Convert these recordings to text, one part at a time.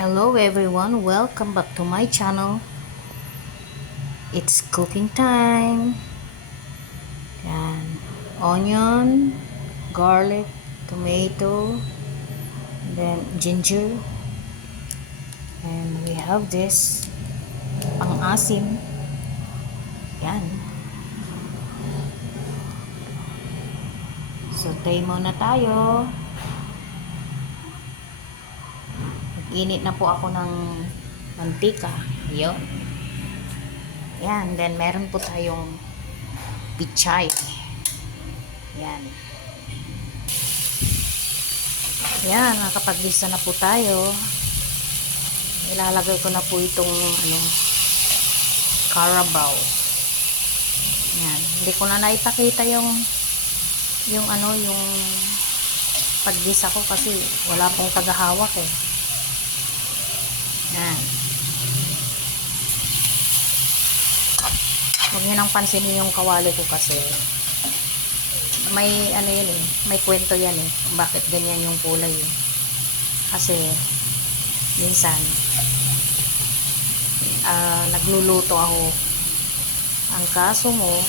Hello everyone, welcome back to my channel. It's cooking time. Yan. Onion, garlic, tomato, then ginger. And we have this pang-asim. Yan. Saute muna tayo. Init na po ako ng mantika. Yun. Yan. Then, meron po tayong pichay. Yan. Yan. Nakapaglista na po tayo. Ilalagay ko na po itong carabao. Yan. Hindi ko na naipakita yung paggisa ko kasi wala pong tagahawak eh. Yan. Huwag nyo nang pansinin yung kawali ko kasi may yun eh, may kwento yan eh, bakit ganyan yung kulay eh. Kasi minsan nagluluto ako, ang kaso mo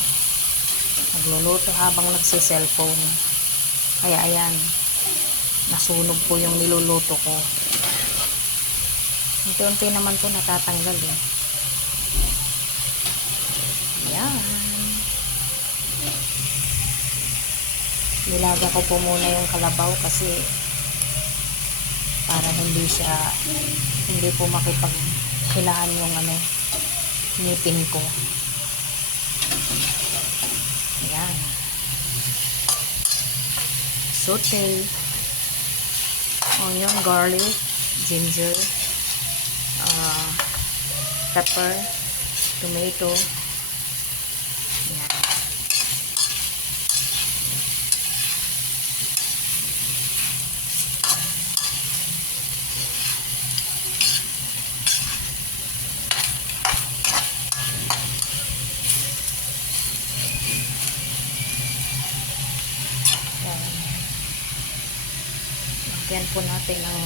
nagluluto habang nagsi-cellphone, kaya ayan, nasunog po yung niluluto ko. Unti-unti naman po natatanggal eh. Yan. Nilaga ko po muna yung kalabaw kasi para hindi po makipaghilaan yung ngipin ko. Yan. Saute. Onion, garlic, ginger, pepper, tomato. Yan. Lagyan po natin ng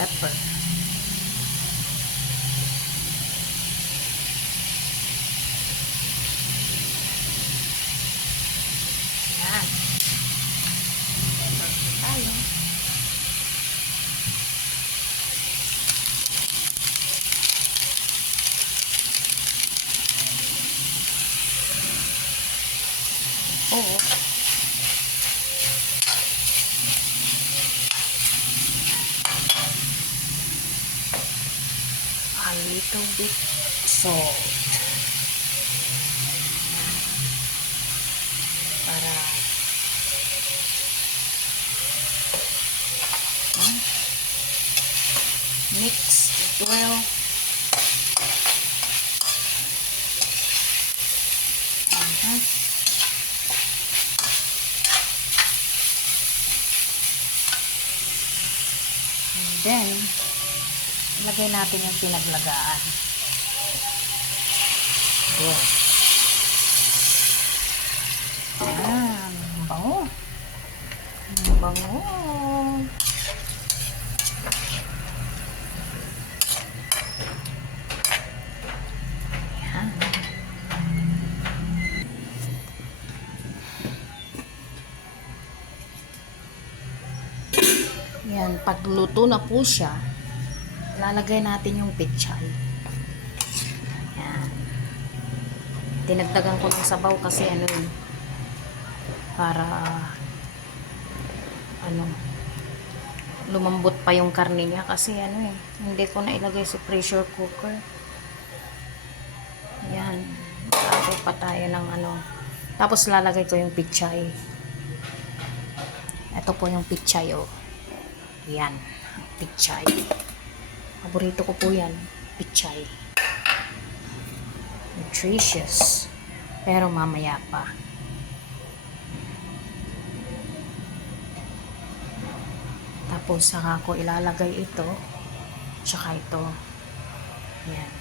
pepper. Yan. Pepper tayo. Oo. A little bit salt para mix it well. And then ilagay natin yung pinaglagaan. Good. Yan. Bango. Bango. Yan. Yan. Pagluto na po siya, lalagay natin yung pichay. Yan. Dinagdagan ko ng sabaw kasi para lumambot pa yung karne niya kasi hindi ko na ilagay sa pressure cooker. Yan. Tapos pa tayo ng tapos lalagay ko yung pichay. Ito po yung pichay oh. Yan. Pichay. Paborito ko po yan, pichay. Nutritious. Pero mamaya pa. Tapos saka ko ilalagay ito, tsaka ito. Yan.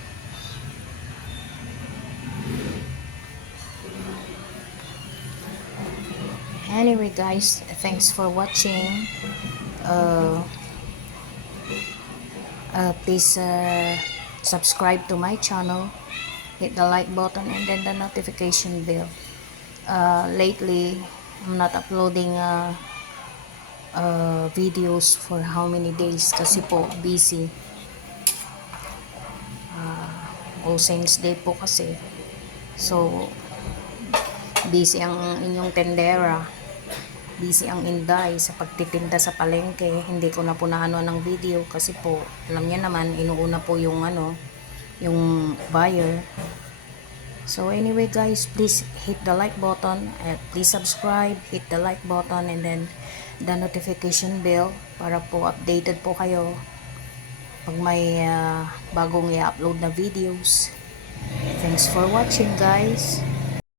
Anyway guys, thanks for watching. Uh, please subscribe to my channel, hit the like button and then the notification bell. Lately I'm not uploading videos for how many days kasi po busy. All Saints Day po kasi, so busy ang inyong tendera, busy ang Inday sa pagtitinda sa palengke. Hindi ko na po naano ng video kasi po alam niya naman inuuna po yung yung buyer. So anyway guys, please hit the like button and please subscribe, hit the like button and then the notification bell para po updated po kayo pag may bagong i-upload na videos. Thanks for watching guys.